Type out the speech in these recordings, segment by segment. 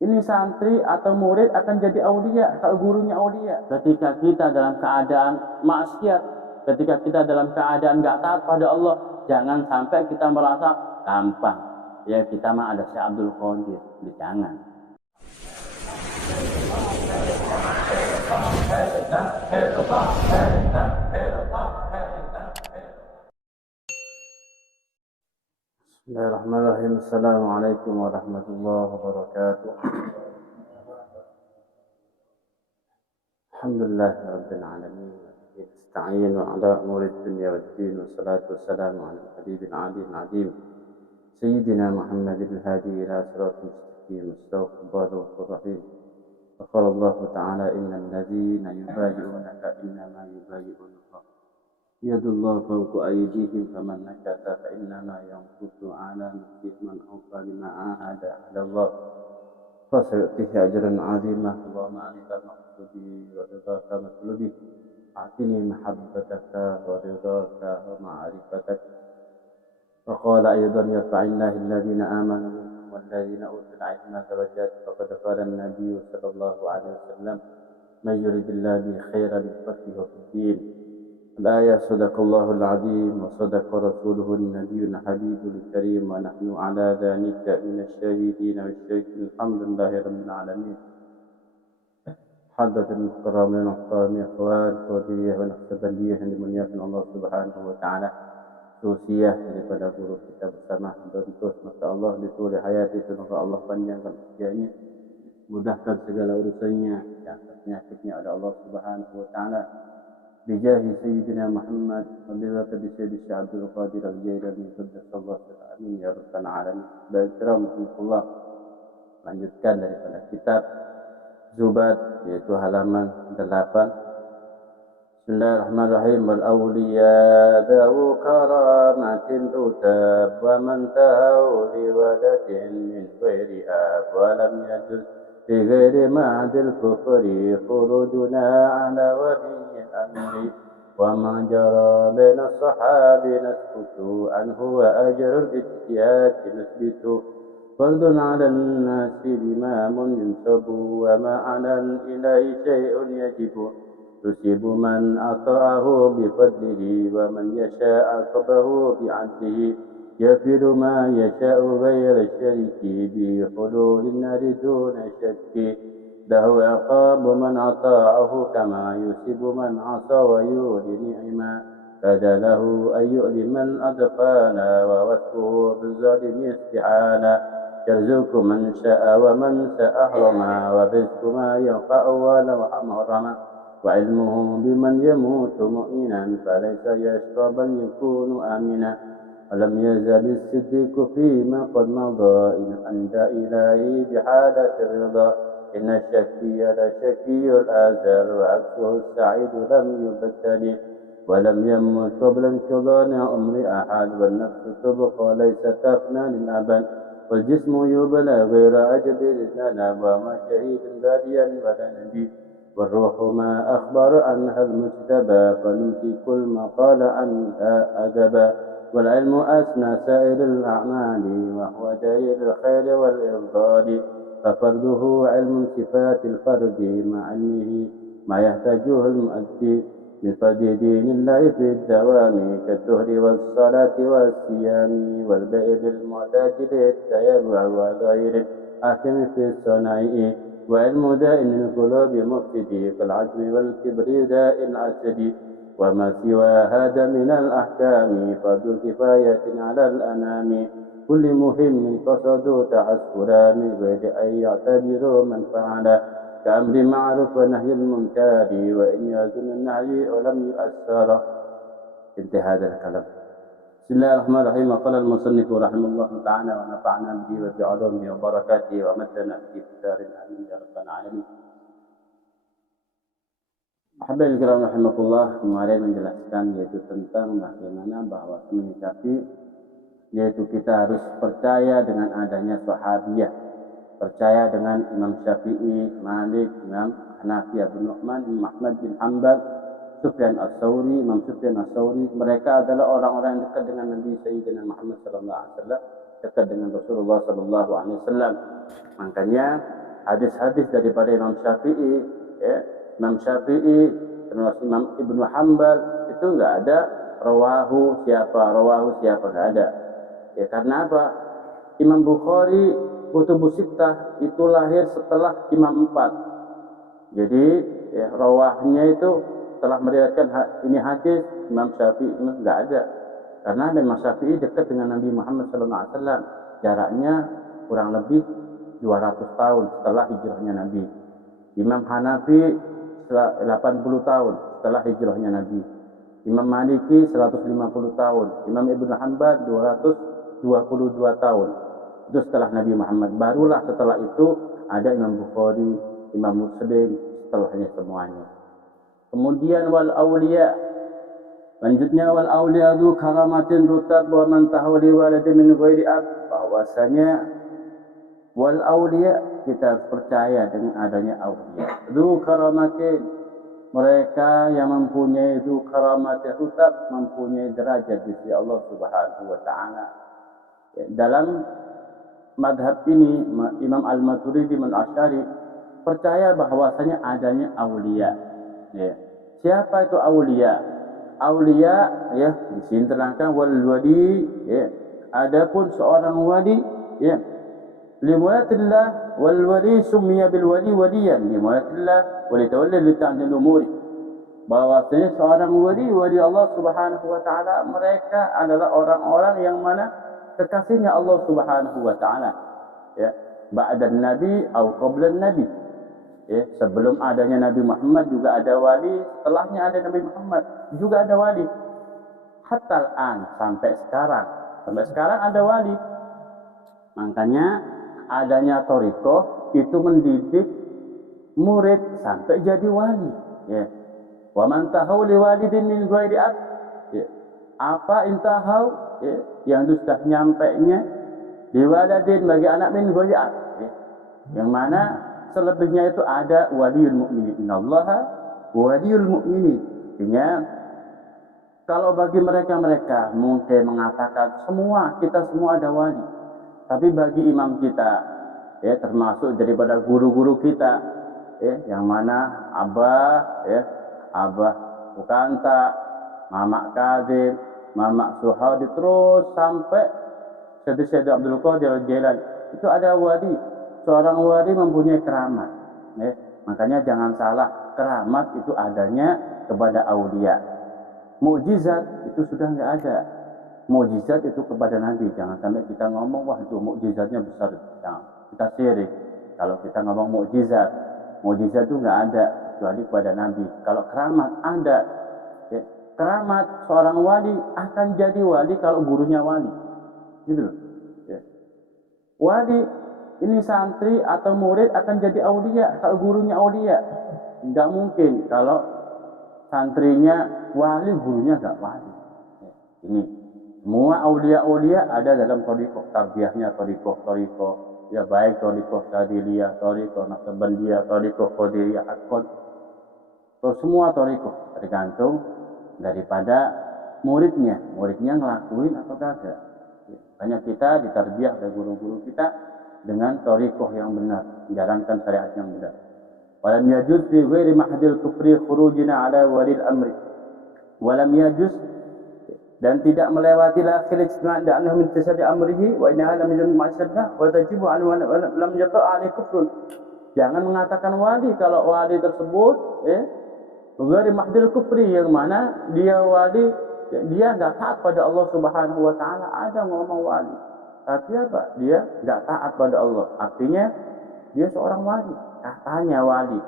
Ini santri atau murid akan jadi aulia kalau gurunya aulia. Ketika kita dalam keadaan maksiat, ketika kita dalam keadaan nggak taat pada Allah, jangan sampai kita merasa gampang. Ya kita mah ada Syekh Abdul Qadir, jangan. Bismillahirrahmanirrahim. Assalamualaikum warahmatullahi wabarakatuh. Alhamdulillah rabbil alamin. Nasta'in ala umuri dunya waddin wassalatu wassalamu ala al-habib al-'ali al-'azim sayyidina Muhammadin al-hadi ila siratal mustaqim astaghfirullah rahim. وقال الله تعالى إن الذين يبايعونك إنما يبايعون الله يد الله فوق أيديهم فمن نكث فإنما ينكث على نفسه من أوفى بما عاهد على الله فسيؤتيه أجرا عظيما اللهم أنت مقصودي ورضاك مطلوبي أعطني محبتك ورضاك ومعرفتك. وقال أيضا يرفع الله الذين آمنوا منكم والذين أوتوا العلم درجات فقد قال النبي صلى الله عليه وسلم من يرد الله به خيرا يفقهه في الدين. الآية صدق الله العظيم وصدق رسوله النبي الحبيب الكريم ونحن على ذلك من الشاهدين والشاكرين الحمد لله رب العالمين. حضرة المكرمين والمحترمين أخوات فضيلة ونحسبندية yang dimuliakan Allah Subhanahu wa taala. Usiah daripada guru kita bersama bentuk maka Allah dituli hayati semoga Allah panjangkan usianya, mudahkan segala urusannya, jangka penyakitnya ada Allah Subhanahu wa taala. Bijahi Sayyidina Muhammad Wabillahi qadis Syekh Abdul Qadir Al-Jailani qaddasallahu amin ya rabbal alamin. Bismillahirrahmanirrahim. Lanjutkan daripada kitab Zubat yaitu halaman 8. Bismillahirrahmanirrahim. Wal awliya dawu karamatin tutab wa man tahu li waladin min ghairi ab wa lam yajuz fi ghairi ma'dil kufri khurujuna ala wali al-amri wa ma jara baina sahabi naskutu anhu wa ajrul ijtihad nasbitu fardun ala an-nasi bimamun yunsabu wa ma ala ilahi syai'un yajibu تصيب من أطاعه بفضله ومن يشاء عاقبه بعدله يغفر ما يشاء غير الشريك بحلول النار دون شك له عقاب من أطاعه كما يصيب من عصى ويولي نعما فدا له أن يؤلم من أدفانا ووصفه بالظالم استعانا يرزق من شاء ومن شاء حرما والرزق ما ينفع ولو محرما وعلمه بمن يموت مؤمنا فليس يشقى بل يكون آمنا ولم يزل الصديق فيما قد مضى إن أندى إلهي بحالة الرضا إن الشكي لشكي الآزر وعكسه السعيد لم يبتل ولم يمت قبل انقضاء عمر أحد والنفس تبقى ليس تفنى للأبد والجسم يبلى غير أجل لنا وما شهيد باديا ولا نبي والروح ما أخبر عنها المجتبى فنمسك كل ما قال عنها أدبا والعلم أسنى سائر الأعمال وهو دليل الخير والإرضاد ففرده علم صفات الفرد مع علمه ما يحتاجه المؤدي من فرد دين الله في الدوام كالدهر والصلاة والصيام والبئر المعتاج للتيمم وغيره أحكم في الصنائع وعلم دائن القلوب مفسدي كالعجم والكبر داء العسد وما سوى هذا من الأحكام فرض كفاية على الأنام كل مهم قصد تحسرا من غير أن يعتبروا من فعل كأمر معروف ونهي المنكر وإن يزن النهي ولم يؤثر. انتهى هذا الكلام. بسم الله الرحمن الرحيم. وقال المصنف رحمه الله تعالى ونفعنا به وبعلومه وبركاته ومدنا في دار الامين يا رب العالمين. Habaib kiram rahimakumullah, kemarin menjelaskan yaitu tentang bagaimana bahwa menyikapi yaitu kita harus percaya dengan adanya sahabiyah, percaya dengan Imam Syafi'i, Malik, Imam Hanafi, Abu Nu'man, Imam Ahmad bin Hanbal, Sufyan Ats-Tsauri, Imam Sufyan Ats-Tsauri, mereka adalah orang-orang yang dekat dengan Nabi Sayyidina Muhammad sallallahu alaihi wasallam, dekat dengan Rasulullah sallallahu alaihi wasallam. Makanya hadis-hadis daripada Imam Syafi'i, ya. Imam Syafi'i, termasuk Imam Ibnu Hanbal, itu enggak ada rawahu siapa enggak ada. Ya karena apa? Imam Bukhari Kutubus Sittah itu lahir setelah Imam 4. Jadi ya, rawahnya itu telah meriwayatkan ini hadis Imam Syafi'i enggak ada. Karena Imam Syafi'i dekat dengan Nabi Muhammad SAW. Jaraknya kurang lebih 200 tahun setelah hijrahnya Nabi. Imam Hanafi 80 tahun setelah hijrahnya Nabi. Imam Maliki 150 tahun. Imam Ibnu Hanbal 222 tahun. Itu setelah Nabi Muhammad. Barulah setelah itu ada Imam Bukhari, Imam Muslim, setelahnya semuanya. Kemudian wal auliya. Lanjutnya wal auliya dzu karamatin rutab wa man tahawli waladin min ghairi ab. Bahwasanya wal auliya, kita harus percaya dengan adanya auliya. Dzu karamatin, mereka yang mempunyai dzu karamatin rutab, mempunyai derajat di sisi Allah Subhanahu wa taala. Ya, dalam madhab ini Imam Al-Maturidi Al-Asy'ari percaya bahwasanya adanya aulia. Ya. Siapa itu aulia? Aulia ya di sini terangkan wal wali ya. Adapun seorang wali ya limuatillah wal wali summiya bil wali waliyan limuatillah wa litawalla li ta'dil umuri. Bahwasanya seorang wali Allah Subhanahu wa taala, mereka adalah orang-orang yang mana kekasihnya Allah Subhanahu wa taala. Ya, ba'da nabi atau qabla nabi. Ya, sebelum adanya Nabi Muhammad juga ada wali, setelahnya ada Nabi Muhammad juga ada wali. Hatta al-an, sampai sekarang ada wali. Makanya adanya thariqah itu mendidik murid sampai jadi wali. Ya. Wa man tahau li walidin min ghairi ab. Ya. Apa intahau ya, yang sudah nyampainya liwaladin bagi anak min ghairi ab. Ya. Yang mana selebihnya itu ada waliyul mu'minin. Innallaha waliyul mu'minin. Artinya kalau bagi mereka mungkin mengatakan kita semua ada wali. Tapi bagi imam kita ya, termasuk daripada guru-guru kita ya, yang mana Abah Sukanta, Mamak Kadzim, Mamak Suhadi, terus sampai Syekh Abdul Qadir Jailani, itu ada wali. Seorang wali mempunyai keramat. Ya. Makanya jangan salah, keramat itu adanya kepada aulia. Mukjizat itu sudah enggak ada. Mukjizat itu kepada Nabi. Jangan sampai kita ngomong wah itu mukjizatnya besar. Jangan. Kita syirik. Kalau kita ngomong mukjizat itu enggak ada kecuali kepada Nabi. Kalau keramat ada. Ya. Keramat seorang wali akan jadi wali kalau gurunya wali. Gitu loh. Ya. Wali ini santri atau murid akan jadi aulia kalau gurunya aulia. Enggak mungkin kalau santrinya wali, gurunya enggak wali. Ini semua aulia ada dalam thariqah, tarbiyahnya thariqah. Ya baik thariqah Syadziliyah, thariqah Naqsabandiyah, thariqah Qadiriyah, Aqad. Semua thariqah tergantung daripada muridnya ngelakuin atau kagak. Banyak kita ditarbiyah oleh guru-guru kita dengan thariqah yang benar, menjalankan syariat yang benar. Walam yajuz fi ghairi mahdil kufri khurujina ala walil amri. Walam yajuz, dan tidak melewati akhir ijtima' annahu min tasadi amrihi wa innaha lam yajuz ma'asyaddah wa tajibu an lam yata' ali kufrun. Jangan mengatakan wali kalau wali tersebut ghairi mahdil kufri, yang mana dia wali dia enggak taat pada Allah Subhanahu wa taala. Ada ngomong wali tapi apa? Dia enggak taat pada Allah. Artinya dia seorang wali, katanya wali.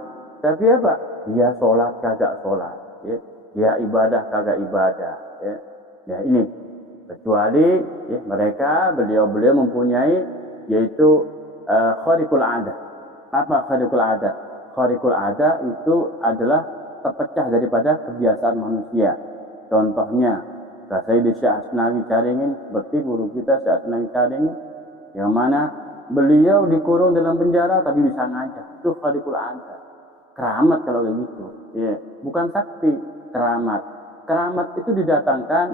Tapi apa? Dia sholat kagak sholat, ya. Dia ibadah kagak ibadah, ya. Ya ini kecuali ya, beliau mempunyai yaitu khariqul adah. Apa khariqul adah? Khariqul adah itu adalah terpecah daripada kebiasaan manusia. Contohnya Sayyid Syekh Asnawi Caringin, seperti guru kita Syekh Asnawi Caringin, yang mana beliau dikurung dalam penjara tapi bisa ngajar. Itu khariqul adah. Keramat kalau kayak gitu. Ya, bukan sakti, keramat. Keramat itu didatangkan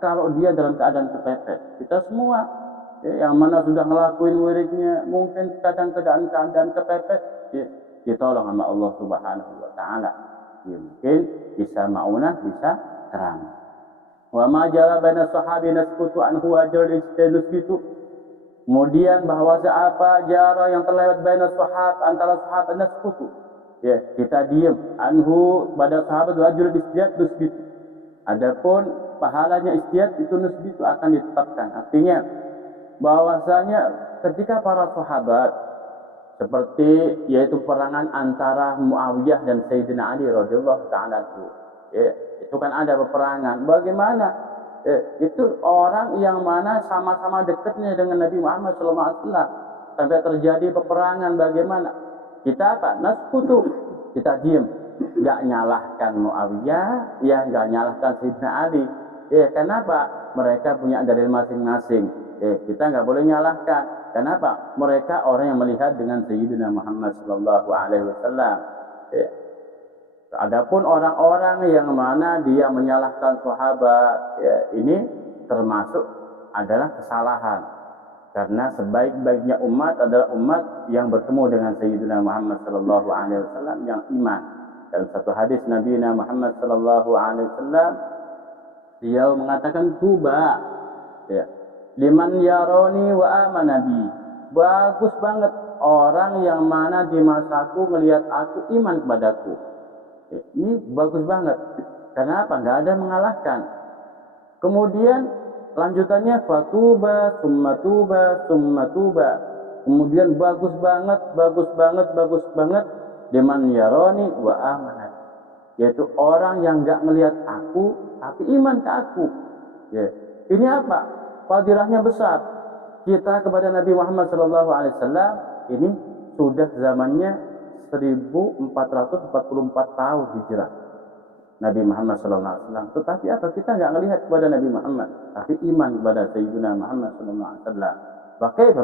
kalau dia dalam keadaan kepepet. Kita semua yang mana sudah ngelakuin wiridnya, mungkin kadang keadaan kepepet, ya, ditolong sama Allah Subhanahu wa taala. Ya, mungkin bisa maunah, bisa keramat. Wa ma jara baina sahabi nasqutu anhu ajrul ijtihad itu. Kemudian bahwa apa jara yang terlewat baina sahab antara sahabat nasqutu. Ya, kita diam anhu pada sahabat ajrul ijtihad itu. Adapun pahalanya ijtihad itu nisbi itu akan ditetapkan. Artinya bahwasanya ketika para sahabat seperti yaitu perangan antara Muawiyah dan Sayyidina Ali radhiyallahu taala ya, itu kan ada peperangan. Bagaimana? Itu orang yang mana sama-sama dekatnya dengan Nabi Muhammad SAW sampai terjadi peperangan. Bagaimana? Kita apa? Naskutu, kita diam, nggak nyalahkan Muawiyah, ya nggak nyalahkan Sayyidina Ali. Kenapa? Mereka punya dalil masing-masing. Kita nggak boleh nyalahkan. Kenapa? Mereka orang yang melihat dengan Sayyidina Muhammad Sallallahu Alaihi Wasallam. Adapun orang-orang yang mana dia menyalahkan sahabat, ini termasuk adalah kesalahan. Karena sebaik-baiknya umat adalah umat yang bertemu dengan Sayyidina Muhammad Sallallahu Alaihi Wasallam yang iman. Dalam satu hadis Nabi Muhammad Sallallahu Alaihi Wasallam, dia mengatakan tuba, liman yaroni wa amanabi. Bagus banget orang yang mana di masaku melihat aku iman kepadaku. Ini bagus banget. Kenapa? Nggak ada mengalahkan. Kemudian lanjutannya fatuba, summa tuba, summa tuba. Kemudian bagus banget liman yaroni wa amanabi. Yaitu orang yang nggak melihat aku tapi iman ke aku. Ini apa? Fadilahnya besar. Kita kepada Nabi Muhammad SAW ini sudah zamannya 1444 tahun hijrah Nabi Muhammad SAW. Tetapi apa? Kita nggak melihat kepada Nabi Muhammad, tapi iman kepada Sayyidina Muhammad SAW.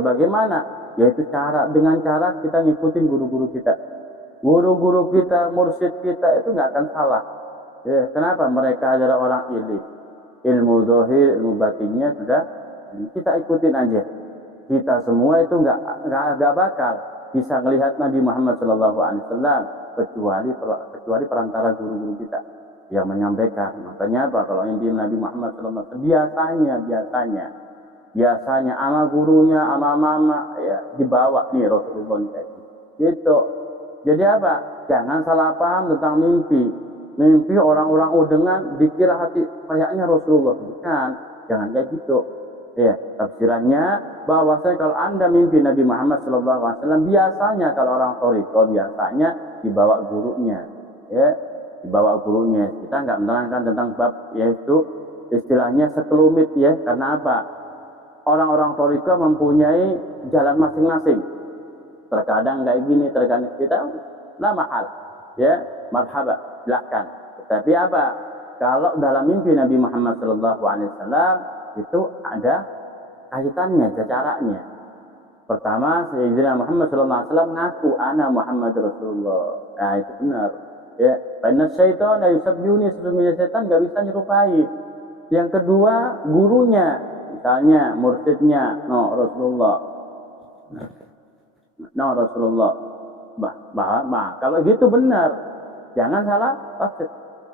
Bagaimana? Yaitu dengan cara kita ngikutin guru-guru kita. Guru-guru kita, mursyid kita itu nggak akan salah. Kenapa? Mereka adalah orang ilmu zahir, ilmu batinnya sudah kita ikutin aja. Kita semua itu nggak bakal bisa melihat Nabi Muhammad SAW kecuali perantara guru-guru kita yang menyampaikan. Makanya apa? Kalau ini Nabi Muhammad SAW biasanya ama gurunya, ama mama dibawa nih Rasulullah gitu. Jadi apa? Jangan salah paham tentang mimpi. Mimpi orang-orang udengan dikira hati kayaknya Rasulullah. Bukan, jangan kayak gitu. Tafsirannya bahwasanya kalau Anda mimpi Nabi Muhammad SAW, biasanya kalau orang thariqah biasanya dibawa gurunya. Dibawa gurunya. Kita nggak menerangkan tentang bab yaitu istilahnya sekelumit karena apa? Orang-orang thariqah mempunyai jalan masing-masing. Terkadang kayak gini, terkadang kita la mahal. Marhaba, silakan. Tetapi apa? Kalau dalam mimpi Nabi Muhammad SAW itu ada kaitannya, caranya. Pertama, Sayyidina Muhammad SAW ngaku ana Muhammad Rasulullah. Nah, itu benar. Karena syaitan yusabbihuni, sesungguhnya setan nggak bisa nyerupai. Yang kedua, gurunya, misalnya mursyidnya, Rasulullah. Kalau gitu benar. Jangan salah tafsir.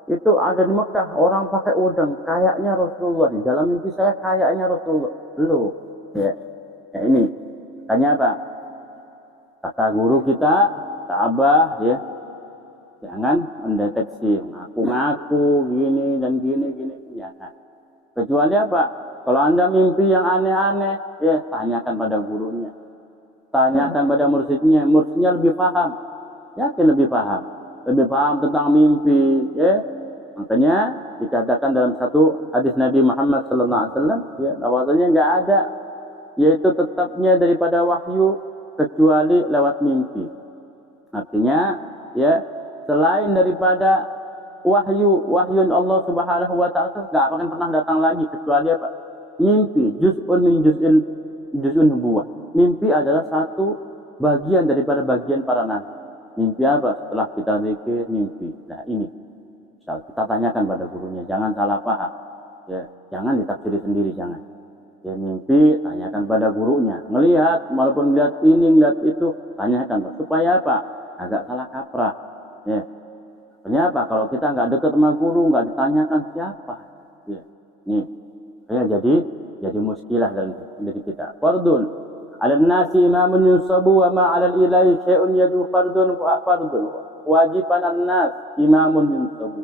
Itu ada di Mekah, orang pakai udang, kayaknya Rasulullah. Di dalam mimpi saya kayaknya Rasulullah. Belum. Ini. Tanya apa? Kata guru kita, Ka'bah, jangan mendeteksi ngaku-ngaku gini dan gini. Jangan. Kecuali apa? Kalau Anda mimpi yang aneh-aneh, tanyakan pada gurunya. Tanyakan pada mursyidnya. Mursyidnya lebih paham. Yakin lebih paham. Lebih paham tentang mimpi. Makanya dikatakan dalam satu hadis Nabi Muhammad SAW, bahwasanya nggak ada yaitu tetapnya daripada wahyu kecuali lewat mimpi. Artinya selain daripada wahyun Allah Subhanahu wa taala nggak akan pernah datang lagi kecuali apa? Mimpi, juz'un nubuwah. Mimpi adalah satu bagian daripada bagian para nabi. Mimpi apa? Setelah kita zikir mimpi. Nah ini kita tanyakan pada gurunya, jangan salah paham. Jangan ditafsiri sendiri, jangan. Dia mimpi, tanyakan pada gurunya. Ngelihat, walaupun ngelihat ini, ngelihat itu, tanyakan. Supaya apa? Agak salah kaprah. Ya. Kenapa? Kalau kita nggak dekat sama guru, nggak ditanyakan siapa. Ya. Nih, ya, jadi muskilah dalam diri kita. Fardun. Ala nasi imamun yusabu wa ma ala ilahi syai'un yadu fardun wa fardun. Wajiban an-nas imamun yusabu.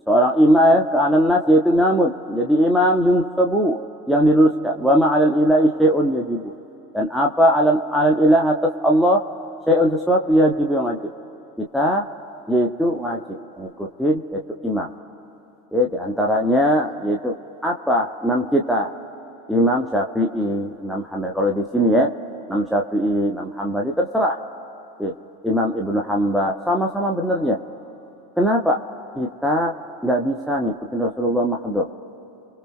Seorang imam ya, ke ala nas yaitu imamun. Jadi imam yusabu yang diluruskan. Wa ma ala ilahi syai'un yajibu. Dan apa ala ilah atas Allah syai'un sesuatu yajib yang wajib. Kita yaitu wajib mengikuti yaitu imam. Ya, di antaranya yaitu apa imam kita? Imam Syafi'i, Imam Hambali. Kalau di sini ya, Imam Syafi'i, Imam Hambali terserah. Ya, Imam Ibnu Hanbal sama-sama benernya. Kenapa kita nggak bisa ngikutin Rasulullah mahdhur?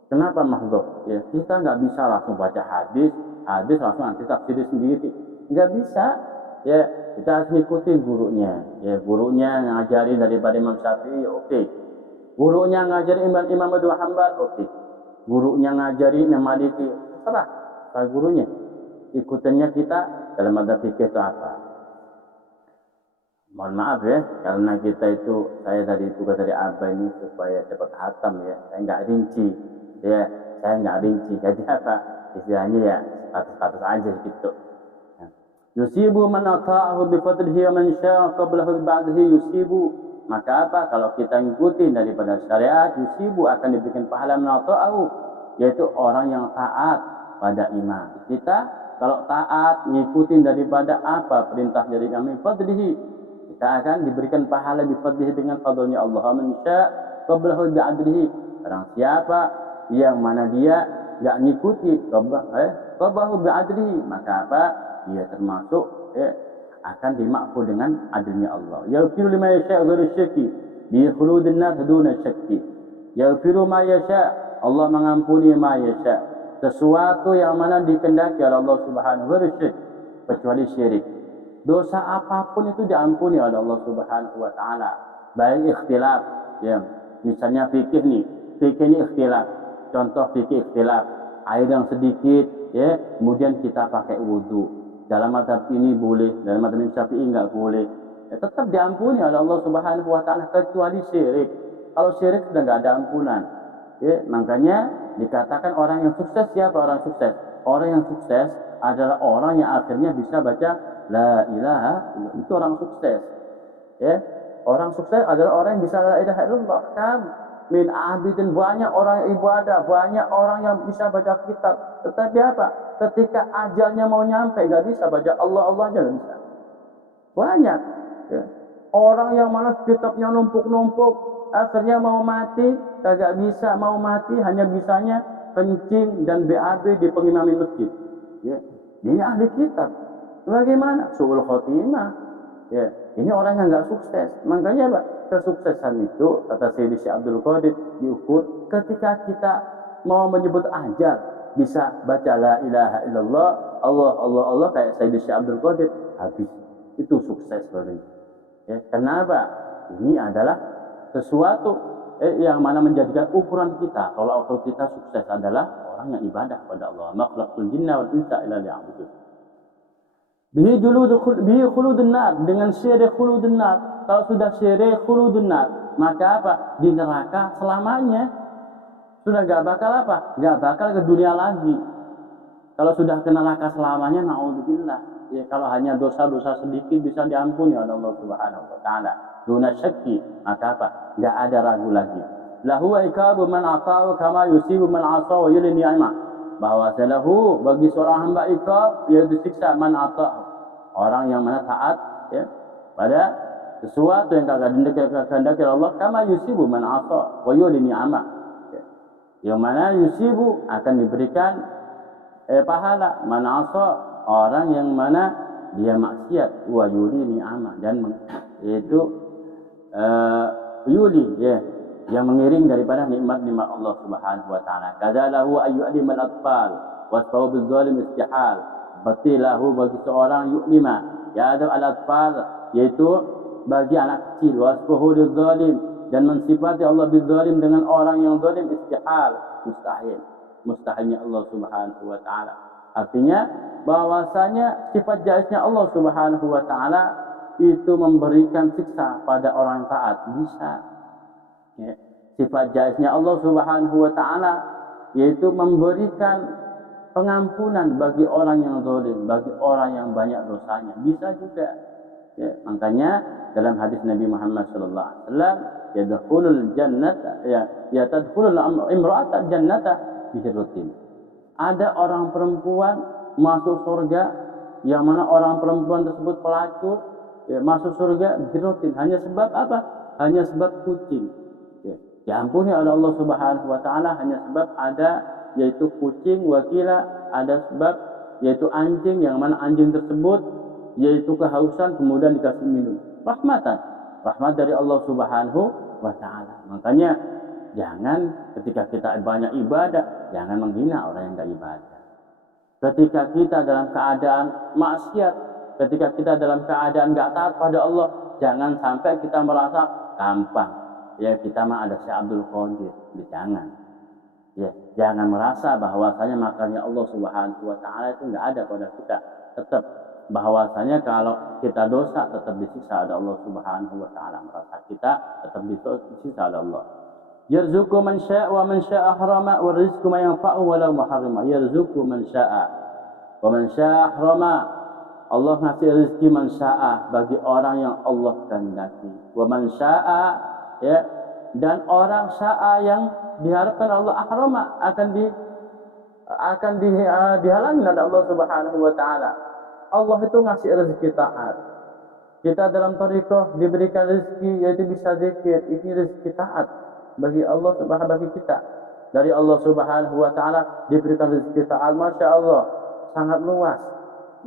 Kenapa mahdhur? Ya, kita nggak bisa langsung baca hadis langsung nanti tafsir sendiri. Nggak bisa. Ya, kita harus ngikutin gurunya. Ya, gurunya ngajarin daripada Imam Syafi'i, oke. Gurunya ngajarin Imam Ibnu Hanbal, oke. Gurunya ngajarin Imam Maliki, terserah gurunya. Ikutannya kita dalam madzhab fikih itu apa? Mohon maaf ya, karena kita itu, saya tadi tugas dari Abah ini supaya cepat hatam ya. Saya nggak rinci, ya. Saya nggak rinci. Jadi apa? Istilahnya ya status aja gitu. Yusibu man ata'ahu bi fadlihi wa man syaa qablahu bi ba'dihi yusibu. Maka apa? Kalau kita ngikutin daripada syariat, yusibu akan diberikan pahala man ata'ahu, yaitu orang yang taat pada imam. Kita kalau taat ngikutin daripada apa perintah dari kami fadlihi, kita akan diberikan pahala bi fadlihi dengan fadlnya Allah. Man syaa qablahu bi ba'dihi. Barang siapa yang mana dia enggak ngikuti qablahu bi ba'dihi, maka apa? Dia termasuk akan dimakfur dengan adilnya Allah. Yaghfiru lima yasha' ghairu syirki bi khuludin nar duna syakki. Yaghfiru ma yasha', Allah mengampuni ma yasha', sesuatu yang mana dikehendaki oleh Allah Subhanahu wa taala, kecuali syirik. Dosa apapun itu diampuni oleh Allah Subhanahu wa taala. Baik ikhtilaf, ya. Misalnya fikih nih, fikih ini ikhtilaf. Contoh fikih ikhtilaf, air yang sedikit, ya, kemudian kita pakai wudu. Dalam mazhab ini boleh, dalam mazhab Syafi'i enggak boleh. Ya, tetap diampuni oleh Allah Subhanahu wa taala kecuali syirik. Kalau syirik sudah enggak ada ampunan. Ya, makanya dikatakan orang yang sukses siapa orang sukses? Orang yang sukses adalah orang yang akhirnya bisa baca la ilaha illallah. Itu orang sukses. Ya, orang sukses adalah orang yang bisa la ilaha illallah. Min abidin, banyak orang yang ibadah, banyak orang yang bisa baca kitab. Tetapi apa? Ketika ajalnya mau nyampe, gak bisa baca Allah aja gak bisa. Banyak. Ya. Orang yang mana kitabnya numpuk-numpuk, akhirnya mau mati, kagak bisa mau mati, hanya bisanya kencing dan BAB di pengimamin masjid. Ya. Dia ahli kitab. Bagaimana? Su'ul khotimah. Ya. Ini orang yang gak sukses. Makanya Pak, kesuksesan itu, kata Sayyidi Syekh Abdul Qadir, diukur ketika kita mau menyebut ajal, bisa baca la ilaha illallah, Allah kayak Sayyidi Syekh Abdul Qadir, habis. Itu sukses baru. Ya, kenapa? Ini adalah sesuatu yang mana menjadikan ukuran kita. Kalau ukur kita sukses adalah orang yang ibadah pada Allah. Makhlaqul jinna wal insa illa liya'budun. Bihi khuludun nar, dengan syirik khuludun nar. Kalau sudah syirik khuludun nar, maka apa? Di neraka selamanya. Sudah gak bakal apa? Gak bakal ke dunia lagi. Kalau sudah ke neraka selamanya, na'udzubillah. Ya, kalau hanya dosa-dosa sedikit bisa diampuni oleh Allah Subhanahu wa taala. Duna syakki, maka apa? Gak ada ragu lagi. Lahu ikabu man ata'u kama yusibu man 'asa wa yuli ni'mah. Bahwa salahu bagi seorang hamba ikab, yaitu siksa man ata'u. Orang yang mana taat ya, pada sesuatu yang kagak dikehendaki Allah, kama yusibu man 'asa wa yuli ni'mah. Ya. Yang mana yusibu akan diberikan pahala man 'asa, orang yang mana dia maksiat, wa yuli ni'mah, dan itu yuli ya, yang mengiring daripada nikmat-nikmat Allah Subhanahu wa taala. Kadzalahu ayyu'limal atfal wasfahu bizalim istihal. Batilahu bagi seorang yu'lima ya ada al-atfal, yaitu bagi anak kecil, wasfahu bizalim, dan mensifati Allah bizalim dengan orang yang zalim istihal, mustahil. mustahilnya Allah Subhanahu wa taala. Artinya bahwasanya sifat jaiznya Allah Subhanahu wa taala itu memberikan siksa pada orang taat, bisa. Ya. Sifat jaiznya Allah Subhanahu wa taala yaitu memberikan pengampunan bagi orang yang zalim, bagi orang yang banyak dosanya, bisa juga. Ya, makanya dalam hadis Nabi Muhammad sallallahu alaihi wasallam, yadkhulul jannata ya tadkhulul imra'ata jannata bihirratin. Ada orang perempuan masuk surga yang mana orang perempuan tersebut pelacur, ya, masuk surga bihirratin hanya sebab apa? Hanya sebab kucing. Ya, diampuni oleh Allah Subhanahu wa taala hanya sebab ada yaitu kucing, wakila ada sebab yaitu anjing yang mana anjing tersebut yaitu kehausan kemudian dikasih minum. Rahmat dari Allah Subhanahu wa taala. Makanya jangan ketika kita banyak ibadah, jangan menghina orang yang enggak ibadah. Ketika kita dalam keadaan maksiat, ketika kita dalam keadaan enggak taat pada Allah, jangan sampai kita merasa gampang. Ya kita mah ada Syekh Abdul Qadir, jangan. Ya, jangan merasa bahwasanya makarnya Allah Subhanahu wa taala itu enggak ada pada kita. Tetap bahwasanya kalau kita dosa tetap disiksa oleh Allah Subhanahu wa taala. Merasa kita tetap disiksa oleh Allah. Yarzuqu man syaa wa man syaa harama wa rizqu man yanfa'u wa la muharrama. Yarzuqu man syaa wa man syaa harama. Allah ngasih rezeki man syaa bagi orang yang Allah kehendaki. Wa man syaa ya dan orang syaa yang diharapkan Allah ahrama akan dihalangi oleh Allah Subhanahu wa taala. Allah itu ngasih rezeki taat. Kita dalam thariqah diberikan rezeki yaitu bisa zikir, ini rezeki taat bagi Allah Subhanahu bagi kita. Dari Allah Subhanahu wa taala diberikan rezeki taat, Masya Allah, sangat luas.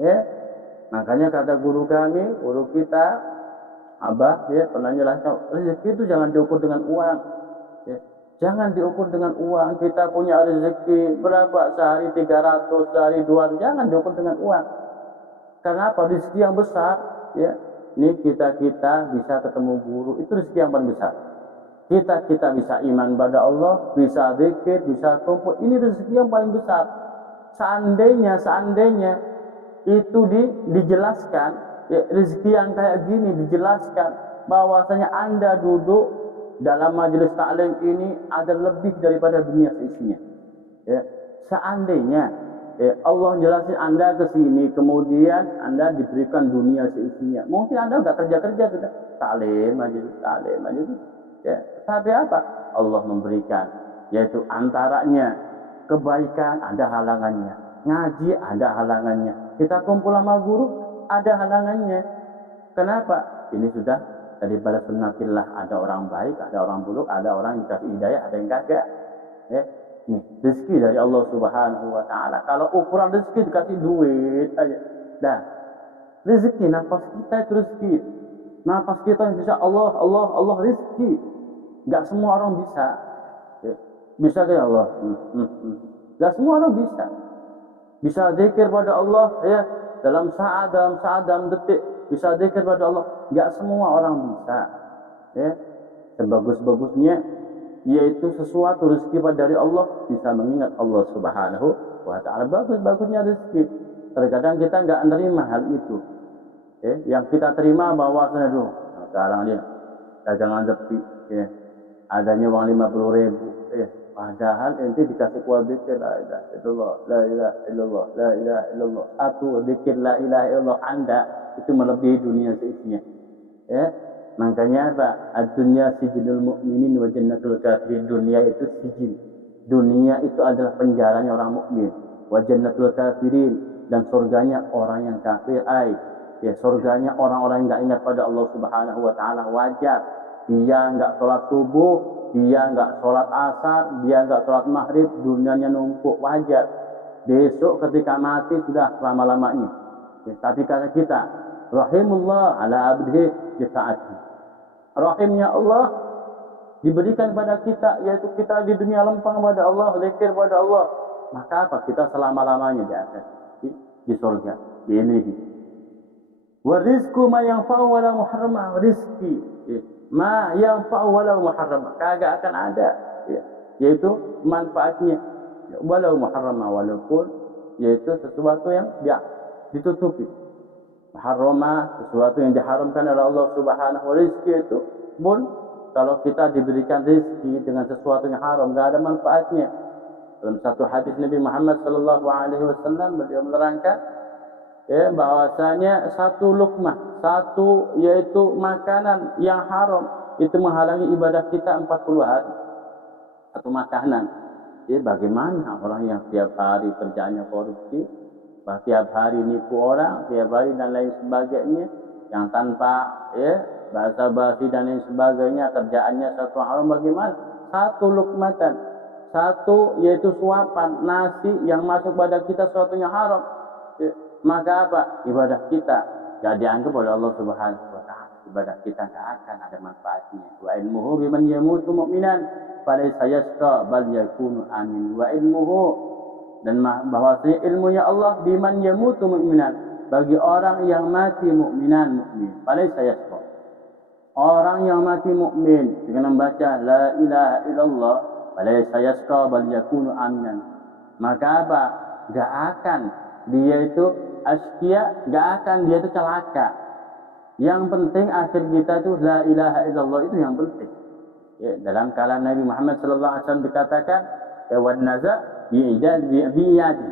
Ya. Makanya kata guru kami, guru kita Abah ya pernah jelaskan, rezeki itu jangan diukur dengan uang. Ya. Jangan diukur dengan uang. Kita punya rezeki berapa sehari 300, sehari 200, jangan diukur dengan uang. Karena apa? Rezeki yang besar, ya. Ini kita bisa ketemu guru, itu rezeki yang paling besar. Kita bisa iman pada Allah, bisa zikir, bisa kumpul, ini rezeki yang paling besar. Seandainya itu dijelaskan, ya, rezeki yang kayak gini dijelaskan bahwasanya Anda duduk dalam majelis taklim ini ada lebih daripada dunia seisinya. Ya, seandainya Allah jelasin Anda ke sini, kemudian Anda diberikan dunia seisinya. Mungkin Anda enggak kerja sudah taklim aja. Ya, tapi apa? Allah memberikan, yaitu antaranya kebaikan ada halangannya, ngaji ada halangannya, kita kumpul sama guru ada halangannya. Kenapa? Ini sudah daripada sunnatillah, ada orang baik, ada orang buruk, ada orang yang dikasih hidayah, ada yang kagak. Ya. Nih, rezeki dari Allah Subhanahu wa taala. Kalau ukuran rezeki dikasih duit aja. Dah. Rezeki nafas kita itu rezeki. Nafas kita yang bisa Allah rezeki. Enggak semua orang bisa. Ya. Bisa ke Allah? Enggak semua orang bisa. Bisa zikir pada Allah ya, dalam saat, dalam detik bisa zikir pada Allah. Enggak semua orang bisa. Ya. Sebagus-bagusnya yaitu sesuatu rezeki dari Allah, bisa mengingat Allah Subhanahu wa taala. Bagus-bagusnya rezeki. Terkadang kita enggak menerima hal itu. Yang kita terima bahwa sekarang dia dagangan sepi, ya. Adanya uang 50.000, padahal ente dikasih kuat zikir la ilaha illallah, la ilaha illallah, la ilaha illallah. Satu zikir la ilaha illallah Anda itu melebihi dunia seisinya. Ya. Makanya apa? Ad-dunya sijnul mu'minin wa jannatul kafirin. Dunia itu sijin. Dunia itu adalah penjaranya orang mukmin. Wa jannatul kafirin, dan surganya orang yang kafir. Ya, surganya orang-orang yang enggak ingat pada Allah Subhanahu wa taala. Wajar dia enggak sholat subuh, dia enggak sholat asar, dia enggak sholat maghrib, dunianya numpuk, wajar. Besok ketika mati sudah lama-lamanya. Ya, tapi kata kita, rahimullah ala abdihi bitaati. Rahimnya Allah diberikan kepada kita, yaitu kita di dunia lempang pada Allah, zikir pada Allah. Maka apa? Kita selama-lamanya di atas, di surga. Ini. Wa rizqu ma yanfa'u wa la muharrama. Rizki ma yanfa'u wa la muharrama. Kagak akan ada, ya. Yaitu manfaatnya. walau muharrama, walaupun yaitu sesuatu yang dia ditutupi. Muharrama, sesuatu yang diharamkan oleh Allah Subhanahu wa taala. Rezeki itu pun kalau kita diberikan rezeki dengan sesuatu yang haram, enggak ada manfaatnya. Dalam satu hadis Nabi Muhammad sallallahu alaihi wasallam beliau menerangkan bahwasanya satu lukmah, satu yaitu makanan yang haram itu menghalangi ibadah kita 40 hari. Atau makanan. Bagaimana orang yang tiap hari kerjanya korupsi, tiap hari nipu orang, tiap hari dan lain sebagainya, yang tanpa basa-basi dan lain sebagainya, kerjaannya satu haram, bagaimana? Satu lukmatan, satu yaitu suapan nasi yang masuk pada kita sesuatunya haram. Maka apa? Ibadah kita tidak dianggap oleh Allah Subhanahu wa taala. Ibadah kita tidak akan ada manfaatnya. Wa ilmuhu biman yamutu mu'minan falaysa yasqa bal yakunu amin. Wa ilmuhu, dan bahwasanya ilmunya Allah biman yamutu mu'minan, bagi orang yang mati mukmin. Falaysa yasqa, orang yang mati mukmin dengan membaca la ilaha illallah, falaysa yasqa bal yakunu aminan, maka apa? Enggak akan dia itu askia, enggak akan dia itu celaka. Yang penting akhir kita itu la ilaha illallah, itu yang penting. Dalam kalam Nabi Muhammad sallallahu alaihi wasallam dikatakan wan naza bi'iyadi.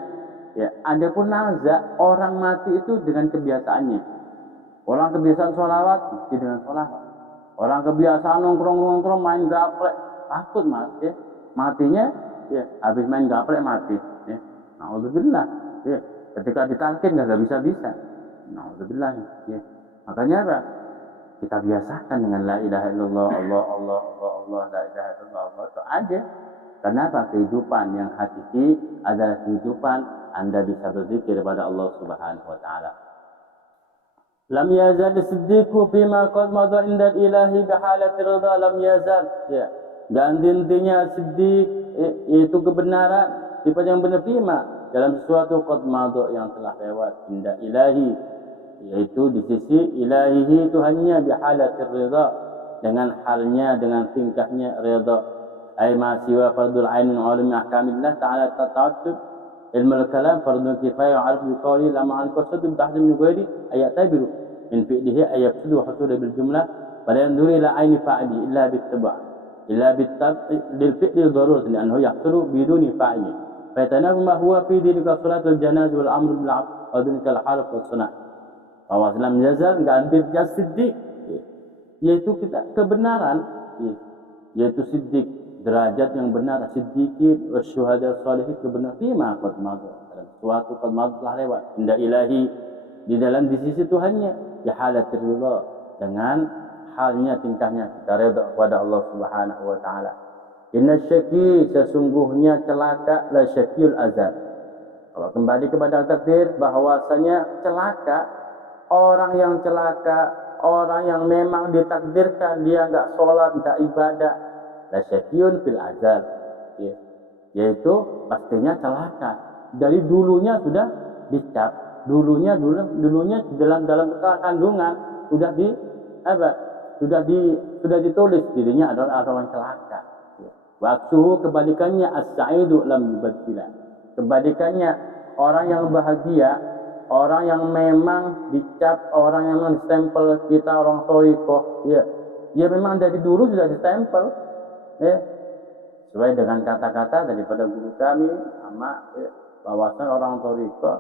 Adapun naza, orang mati itu dengan kebiasaannya. Orang kebiasaan sholawat mesti dengan sholawat. Orang kebiasaan nongkrong main gaplek, takut mati. Matinya habis main gaplek mati. Nauzubillah. Ketika ditalkin enggak bisa-bisa. Nauzubillah. Makanya apa? Kita biasakan dengan la ilaha illallah, Allah, la ilaha illallah, Allah itu aja. Kenapa? Kehidupan yang hakiki adalah kehidupan Anda bisa berzikir kepada Allah Subhanahu wa taala. Lam yazal siddiqu bima qad madha inda ilahi bihalati ridha, lam yazal. Dan intinya siddiq itu kebenaran, sifat yang benar bima dalam sesuatu qad madha yang telah lewat inda ilahi, yaitu di sisi ilahihi, Tuhannya, bihalatir ridha, dengan halnya, dengan tingkahnya ridha. Ay ma siwa fardul ain min ulumi ahkamillah ta'ala tata'attub ilmu al-kalam fardun kifayah wa 'arif bi qawli la ma'al qasd bi tahzim min ghairi ayat tabiru min fi'lihi ayaqsudu wa husul bil jumlah wa la yanzuru ila aini fa'ili illa bit-taba' illa bit-tab' lil fi'li darurah li'annahu yahsulu biduni fa'ili fa yatanabu ma huwa fi dhalika salatul janazah wal amru bil 'afw wa dhalika al-harf was sunah. Bahwa lam yazal ganti siddiq, yaitu kita kebenaran, yaitu siddiq, derajat yang benar, siddiqin wasyuhada sholihin, kebenaran fima qad madha, dalam suatu qad madha telah lewat inda ilahi, di dalam di sisi Tuhannya, ya halatir ridha, dengan halnya, tingkahnya kita redha kepada Allah Subhanahu wa taala. Inna syaki, sesungguhnya celaka, la syakiyul azab. Kalau kembali kepada takdir, bahwasanya celaka, orang yang celaka, orang yang memang ditakdirkan dia enggak sholat, enggak ibadah, la syakiyun fil azab, yaitu pastinya celaka. Dari dulunya sudah dicap, dulunya dalam kandungan sudah ditulis dirinya adalah orang celaka. Waktu kebalikannya as-sa'idu lam yubaddila, kebalikannya orang yang bahagia, orang yang memang dicap, orang yang menstempel kita orang thariqah, dia memang dari dulu sudah ditempel, sesuai dengan kata-kata daripada guru kami, bahwasan orang thariqah,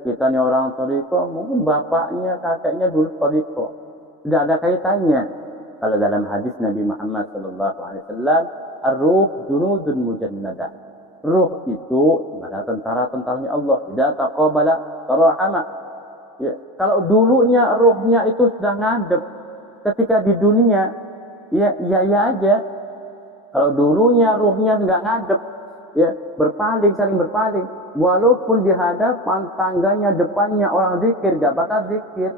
kita nih orang thariqah, mungkin bapaknya, kakeknya dulu thariqah, tidak ada kaitannya. Kalau dalam hadis Nabi Muhammad sallallahu alaihi wasallam, ar-ruh junudun mujannadah, ruh itu adalah tentara-tentaranya Allah, tidak taqabala tarahama. Kalau dulunya ruhnya itu sudah ngadep, ketika di dunia ya aja. Kalau dulunya ruhnya enggak ngadep, saling berpaling, walaupun di hadapan tangganya, depannya orang zikir, enggak bakal zikir.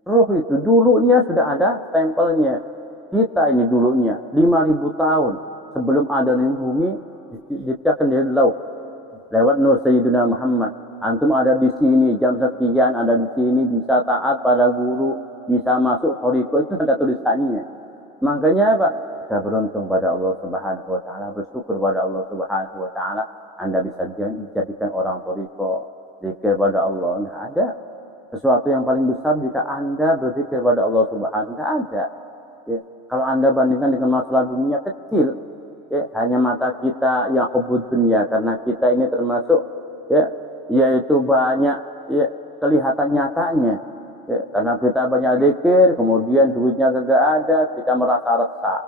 Ruh itu dulunya sudah ada stempelnya. Kita ini dulunya 5.000 tahun sebelum ada di bumi diciptakan dari lauh lewat nur Sayyidina Muhammad. Antum ada di sini jam sekian, ada di sini, bisa taat pada guru, bisa masuk thariqah, itu ada tulisannya. Makanya apa? kita beruntung pada Allah Subhanahu wa taala, bersyukur pada Allah Subhanahu wa taala, Anda bisa dijadikan orang thariqah, zikir pada Allah. Enggak ada sesuatu yang paling besar jika Anda berzikir pada Allah Subhanahu, enggak ada. Ya. Kalau Anda bandingkan dengan masalah dunia kecil, ya, hanya mata kita yang hubud dunia, karena kita ini termasuk ya, yaitu banyak ya, kelihatan nyatanya. Ya, karena kita banyak zikir, kemudian duitnya kagak ada, kita merasa resah.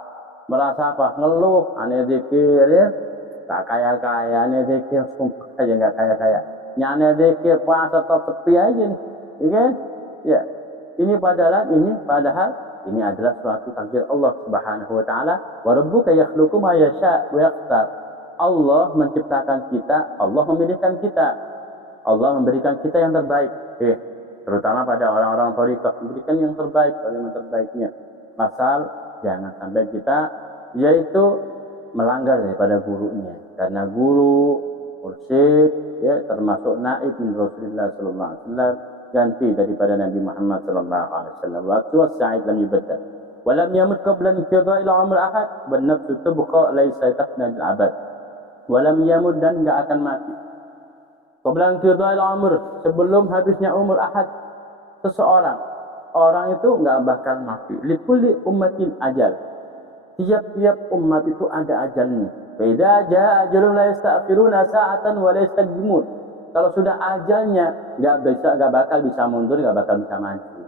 Merasa apa? Ngeluh, aneh zikir ya, tak kaya-kaya, aneh zikir, sumpah aja nggak kaya-kaya. Aneh zikir, pas atau tepi aja nih, ya kan? Ya, ini padahal ini adalah suatu takdir Allah Subhanahu wa taala. Wa rabbuka yakhluqu ma yasha' wa yakhtar. Allah menciptakan kita, Allah memilihkan kita. Allah memberikan kita yang terbaik. Terutama pada orang-orang thariqah, memberikan yang terbaik, yang terbaiknya. Asal jangan sampai kita yaitu melanggar daripada gurunya. Karena guru, mursyid, ya, termasuk naib min Rasulullah sallallahu alaihi wasallam, ganti daripada Nabi Muhammad sallallahu alaihi wasallam. Waktu sa'id lam yubaddal. Wa lam yamut qabla inqida'il 'umr ahad, wan nafsu tabqa laysa tafna al abad. Wa lam yamut, dan enggak akan mati. Qabla inqida'il 'umr, sebelum habisnya umur ahad seseorang. Orang itu enggak bakal mati. Likulli ummatin ajal. Tiap-tiap umat itu ada ajalnya. Fa idza jaa ajalun la yasta'khiruna sa'atan wa la yastaqdimun. Kalau sudah ajalnya, nggak bakal bisa mundur, nggak bakal bisa maju.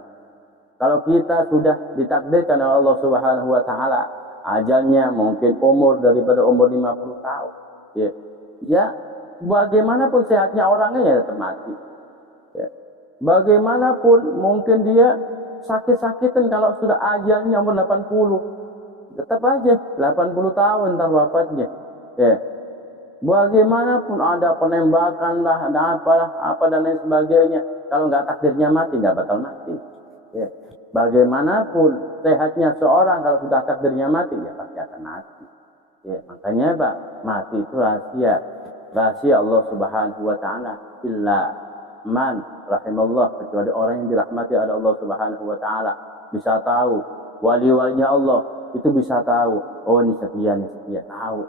Kalau kita sudah ditakdirkan oleh Allah Subhanahu wa taala, ajalnya mungkin umur daripada umur 50 tahun. Ya, bagaimanapun sehatnya orangnya ya tetap mati. Ya. Bagaimanapun mungkin dia sakit-sakitan, kalau sudah ajalnya umur 80, tetap aja 80 tahun ntar wafatnya. Ya. Bagaimanapun ada penembakan lah, ada apa dan lain sebagainya, kalau nggak takdirnya mati, nggak bakal mati. Ya. Bagaimanapun sehatnya seorang, kalau sudah takdirnya mati, ya pasti akan mati. Ya. Makanya Pak, mati itu rahasia Allah Subhanahu wa taala. Illa man rahimallah, kecuali orang yang dirahmati oleh Allah Subhanahu wa taala bisa tahu. Wali-walinya Allah itu bisa tahu, oh ini sekian tahu.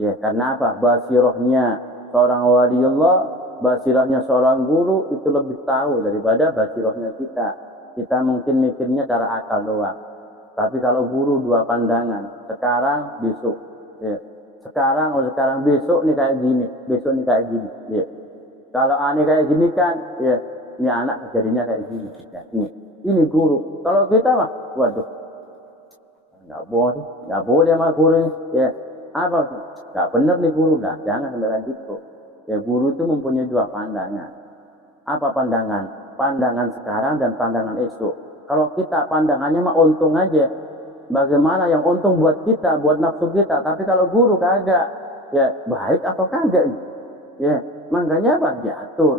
Ya, karena apa? Basirahnya seorang waliullah, basirahnya seorang guru itu lebih tahu daripada basirahnya kita. Kita mungkin mikirnya cara akal doang. Tapi kalau guru dua pandangan, sekarang besok. Ya. Sekarang besok nih kayak gini, besok nih kayak gini. Ya. Kalau aneh kayak gini kan, ya, ini anak jadinya kayak gini. Ya, ini guru. Kalau kita mah, waduh, nggak boleh sama guru ini. Ya. Apa? Nggak benar nih guru, dah jangan sampai gitu. Ya, guru itu mempunyai dua pandangan. Apa pandangan? Pandangan sekarang dan pandangan esok. Kalau kita pandangannya mah untung aja, bagaimana yang untung buat kita, buat nafsu kita. Tapi kalau guru kagak, ya baik atau kagak, ya makanya apa? Diatur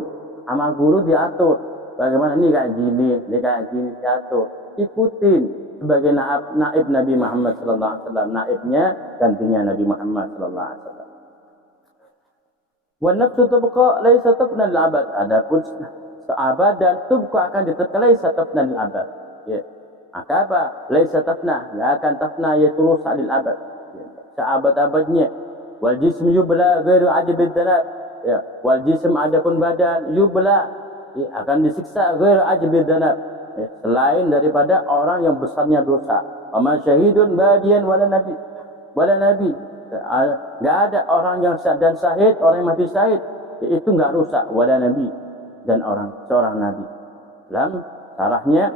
sama guru, diatur. Bagaimana ini kayak gini, ini kayak gini, diatur. Ikutin sebagai naib Nabi Muhammad sallallahu alaihi wasallam, naibnya gantinya Nabi Muhammad sallallahu alaihi wasallam. Wan nafsu tabqa laisa tafna al abad, adapun seabad dan tubqa akan ditetap laisa tafna al abad. Ya. Maka apa? Laisa tafna, la akan tafna yaitu rusak lil abad. Ya. Seabad-abadnya. Wal jism yubla ghairu ajib dzanab. Ya, wal jism adapun badan yubla, ya, akan disiksa ghairu ajib dzanab. Ya, selain daripada orang yang besarnya dosa. Ama syahidun badian wala nabi. Enggak ada orang yang dan syahid, orang yang mati syahid, itu enggak rusak, wala nabi, dan seorang nabi. Dalam sarahnya,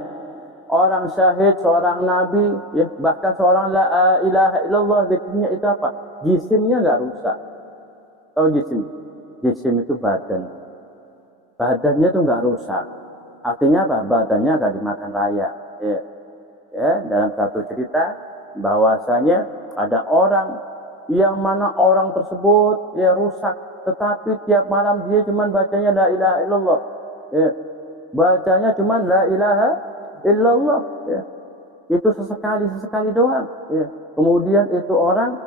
orang syahid, seorang nabi, ya, bahkan seorang la ilaha illallah, zikirnya itu apa? Jisimnya enggak rusak. Tahu jisim? Jisim itu badan. Badannya itu enggak rusak. Artinya apa? Badannya gak dimakan raya. Ya, dalam satu cerita bahwasanya ada orang yang mana orang tersebut ya rusak, tetapi tiap malam dia cuma bacanya la ilaha illallah. Ya. Bacanya cuma la ilaha illallah. Ya. Itu sesekali doang. Ya. Kemudian itu orang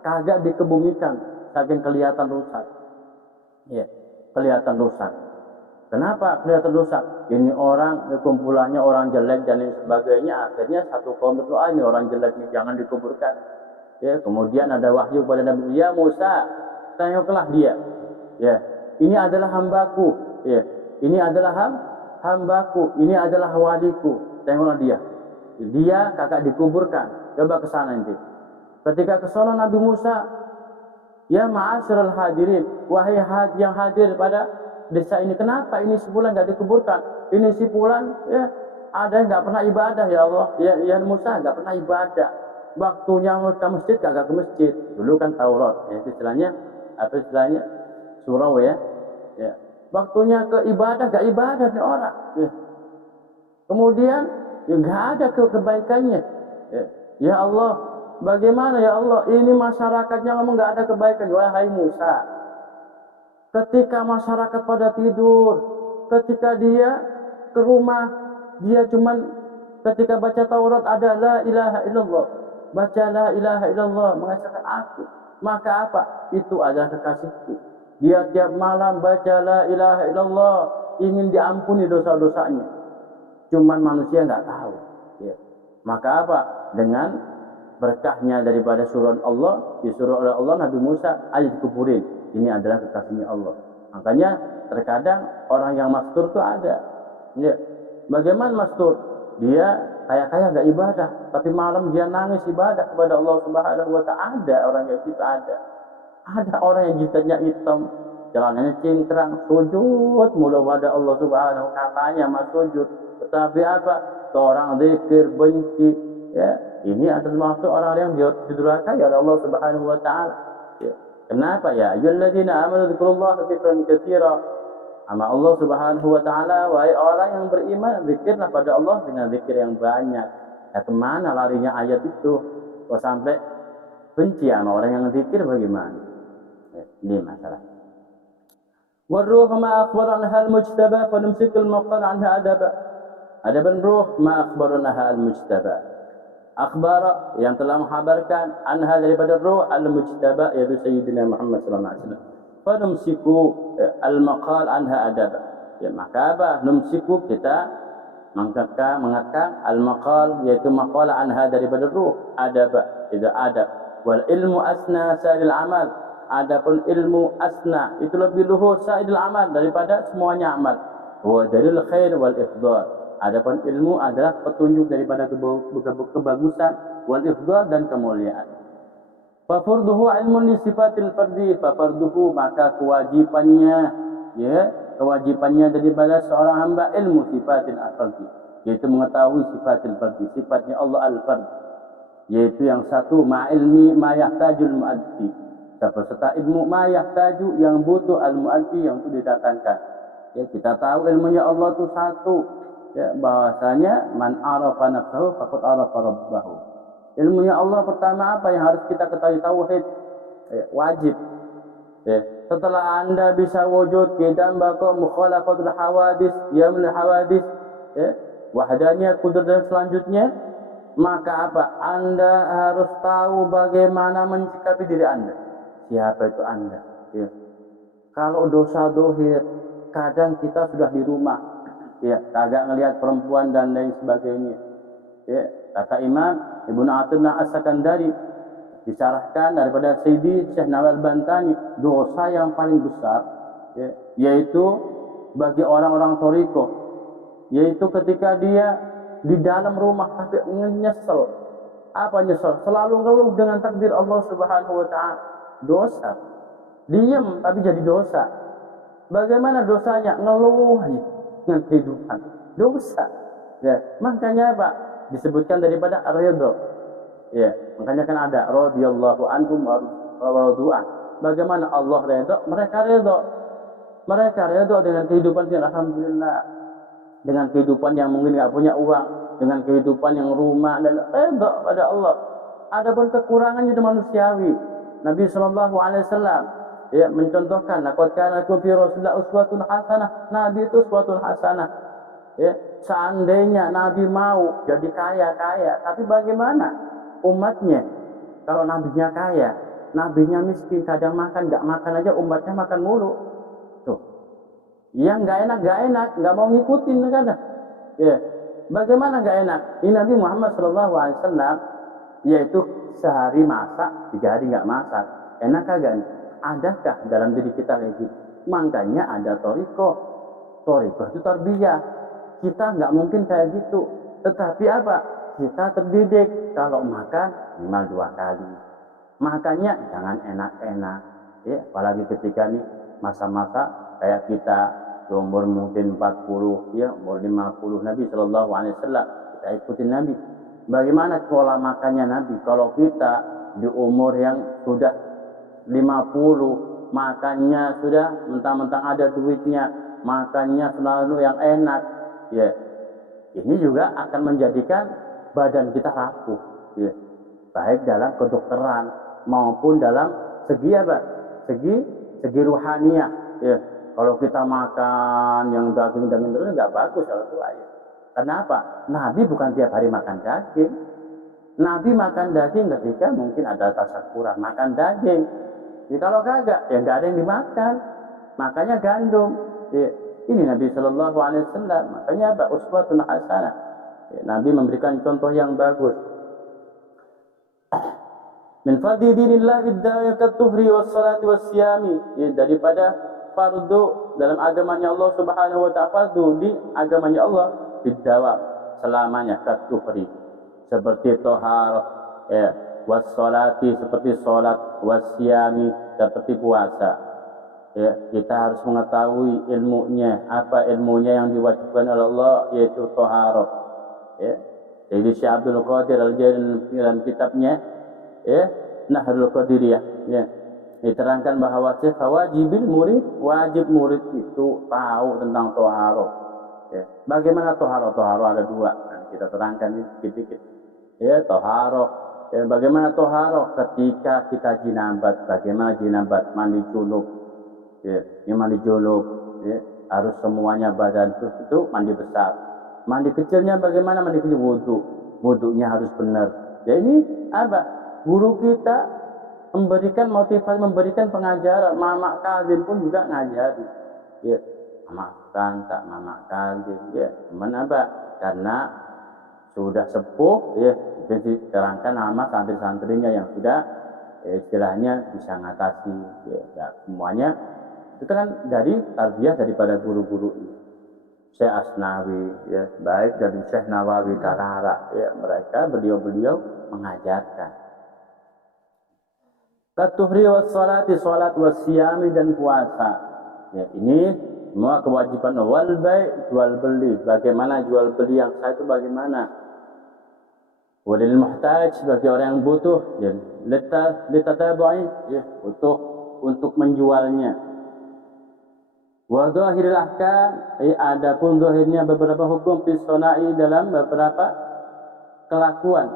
kagak dikebumikan saking kelihatan rusak. Ya, kelihatan rusak. Kenapa kelihatan rusak? Ini orang, kumpulannya orang jelek dan lain sebagainya. Akhirnya satu kaum berdoa, ini orang jelek ini jangan dikuburkan. Ya, kemudian ada wahyu kepada Nabi, ya Musa, tengoklah dia. Ya, ini adalah hambaku. Ya, ini adalah hambaku. Ini adalah waliku. Tengoklah dia. Dia kakak dikuburkan. Coba ke sana nanti. Ketika ke sana Nabi Musa, ya ma'asyiral hadirin, wahai yang hadir pada desa ini, kenapa ini sebulan nggak dikuburkan? Ini sebulan ya ada yang nggak pernah ibadah ya Allah. Ya Musa nggak pernah ibadah. Waktunya ke masjid kagak ke masjid. Dulu kan Taurat, ya istilahnya apa istilahnya surau ya. Ya. Waktunya ke ibadah gak ibadah nih orang. Ya. Kemudian ya nggak ada kebaikannya. Ya Allah, bagaimana ya Allah? Ini masyarakatnya ngomong nggak ada kebaikan. Wahai Musa, ketika masyarakat pada tidur, ketika dia ke rumah, dia cuman ketika baca Taurat ada la ilaha illallah, baca la ilaha illallah mengesahkan aku, maka apa? Itu adalah kekasihku. Dia tiap malam baca la ilaha illallah, ingin diampuni dosa-dosanya. Cuman manusia nggak tahu. Ya. Maka apa? Dengan berkahnya daripada surah Allah, disuruh oleh Allah Nabi Musa, ayo dikuburin. Ini adalah kekasihnya Allah. Makanya terkadang orang yang mastur itu ada. Ya. Bagaimana mastur? Dia kaya-kaya nggak ibadah, tapi malam dia nangis ibadah kepada Allah Subhanahu wa Ta'ala. Ada orang yang kita ada. Ada orang yang jidatnya hitam, jalanannya cingkrang, sujud mulu pada Allah Subhanahu wa Ta'ala, katanya mas sujud. Tetapi apa? Seorang zikir benci, ya. Ini adalah masuk orang yang didurhakai oleh Allah Subhanahu wa Ta'ala. Ya. Kenapa ya? Ayyuhalladzina amanu dzikrullaha dzikran katsira. Ama Allah Subhanahu wa Ta'ala, wahai orang yang beriman, zikirlah pada Allah dengan zikir yang banyak. Nah, kemana larinya ayat itu? Kok sampai benci sama orang yang zikir bagaimana? Ya, ini masalah. Warruh ma akhbarana al-mujtaba fa numsikul maqal anha adaba. Adapun ruh ma akhbarana al-mujtaba. Akhbar yang telah menghabarkan anha daripada ruh al-mujtaba, yaitu Sayyidina Muhammad sallallahu alaihi wasallam. Fa numsiku al-maqal anha adaba. Ya, maka apa? Numsiku kita mengekang al-maqal, yaitu maqala anha daripada ruh, adaba, tidak adab. Wal ilmu asna sa'il amal. Adapun ilmu asna itu lebih luhur sa'il amal daripada semuanya amal. Wa dalil khair wal ifdal. Adapun ilmu adalah petunjuk daripada kebagusan, wal ifdal dan kemuliaan. Fa farduhu ilmun li sifatil fardi, fa farduhu maka kewajibannya, ya, kewajibannya daripada seorang hamba ilmu sifatil fardi, yaitu mengetahui sifatil fardi, sifatnya Allah al-fard, yaitu yang satu ma ilmi ma yahtajul muaddi, serta ilmu ma yahtaju yang butuh al-muaddi yang itu didatangkan. Ya, kita tahu ilmunya Allah itu satu. Ya, bahasanya man arafa nafsahu faqad arafa rabbahu. Ilmunya Allah pertama apa yang harus kita ketahui? Tauhid. Ya, wajib. Ya, setelah Anda bisa wujud qidam baqa mukhalafatul hawadis, yamul hawadis, ya, wahdaniyah qudrat dan selanjutnya, maka apa? Anda harus tahu bagaimana menyikapi diri Anda. Siapa itu Anda? Ya. Kalau dosa dohir, kadang kita sudah di rumah, ya, kagak ngelihat perempuan dan lain sebagainya. Ya, kata Imam Ibnu Athaillah As-Sakandari, disyarahkan daripada Sayyidi Syekh Nawal Bantani, dosa yang paling besar, ya, yaitu bagi orang-orang thariqah, yaitu ketika dia di dalam rumah tapi nyesel. Apa nyesel? Selalu ngeluh dengan takdir Allah Subhanahu wa Ta'ala. Dosa. Diam tapi jadi dosa. Bagaimana dosanya? Ngeluh aja dengan kehidupan. Dosa. Ya, makanya apa? Disebutkan daripada ridha. Ya, makanya kan ada radhiyallahu anhum wa radu'an. Bagaimana Allah ridha, mereka ridha. Mereka ridha dengan kehidupan yang alhamdulillah. Dengan kehidupan yang mungkin enggak punya uang, dengan kehidupan yang rumah dan ridha pada Allah. Adapun kekurangannya itu manusiawi. Nabi sallallahu alaihi wasallam ya mencontohkan, laqad kana lakum fi rasulillah uswatun hasanah. Nabi itu uswatun hasanah. Ya, seandainya Nabi mau jadi kaya-kaya, tapi bagaimana umatnya? Kalau nabinya kaya, nabinya miskin, kadang makan enggak makan aja umatnya makan mulu. Tuh. Yang enggak enak, enggak mau ngikutin kadang. Ya. Bagaimana enggak enak? Ini Nabi Muhammad sallallahu alaihi wasallam yaitu sehari masak, 3 hari nggak masak. Enak kagak nih? Adakah dalam diri kita kayak gitu? Makanya ada toriko. Toriko itu tarbiyah. Kita nggak mungkin kayak gitu. Tetapi apa? Kita terdidik kalau makan minimal 2 kali. Makanya jangan enak-enak. Ya, apalagi ketika nih masa-masa kayak kita di umur mungkin 40, ya umur 50, Nabi Shallallahu Alaihi Wasallam, kita ikutin Nabi. Bagaimana pola makannya Nabi? Kalau kita di umur yang sudah 50, makannya sudah mentang-mentang ada duitnya, makannya selalu yang enak, ya ini juga akan menjadikan badan kita rapuh, ya. Baik dalam kedokteran maupun dalam segi apa? Segi ruhaniyah, ya. Kalau kita makan yang daging-daging terus nggak bagus kalau tua, ya. Kenapa? Nabi bukan tiap hari makan daging. Nabi makan daging ketika mungkin ada tasakuran, makan daging. Jadi kalau kagak, ya nggak ada yang dimakan. Makanya gandum. Ya, ini Nabi Shallallahu Alaihi Wasallam. Makanya apa? Uswatun hasanah. Ya, Nabi memberikan contoh yang bagus. Min fadli dinillah biddayakat tuhri wassalati wassiyami. Ya, daripada fardu dalam agamanya Allah Subhanahu wa ta'ala, fardu di agamanya Allah bidawam selamanya, katuhri seperti toharoh, ya, wassalati seperti sholat, wasyami seperti puasa. Ya, kita harus mengetahui ilmunya, apa ilmunya yang diwajibkan oleh Allah, yaitu toharoh. Ya, jadi Syekh Abdul Qadir Al-Jailani dalam kitabnya, ya, Nahrul Qadiriyah, ya, diterangkan bahwa wajibil murid, wajib murid itu tahu tentang toharoh. Ya. Bagaimana toharoh? Toharoh ada 2. Nah, kita terangkan sedikit-sedikit. Ya, toharoh. Ya, bagaimana toharoh? Ketika kita jinabat, bagaimana jinabat? Mandi junub. Ya, ini mandi junub. Ya, harus semuanya badan itu mandi besar. Mandi kecilnya bagaimana? Mandi kecil wudu. Wudunya harus benar. Ya, ini apa? Guru kita memberikan motivasi, memberikan pengajaran. Mama Kazim pun juga ngajari. Ya, makan tak mama Kazim, ya teman apa? Karena sudah sepuh, ya diterangkan nama santri-santrinya yang sudah istilahnya bisa ngatasi, ya semuanya itu kan dari tarbiyah daripada guru-guru ini. Syekh Asnawi, ya baik dari Syekh Nawawi Tarara, ya mereka beliau-beliau mengajarkan katuhri wassalati, salat wasyami dan puasa. Ya ini semua kewajiban. Wal bai', jual beli. Bagaimana jual beli yang sah itu bagaimana? Walil muhtaj, bagi orang yang butuh, ya litatabu'i, ya butuh untuk menjualnya. Wa dhahiril ahkam, adapun zahirnya beberapa hukum fi sana'i dalam beberapa kelakuan.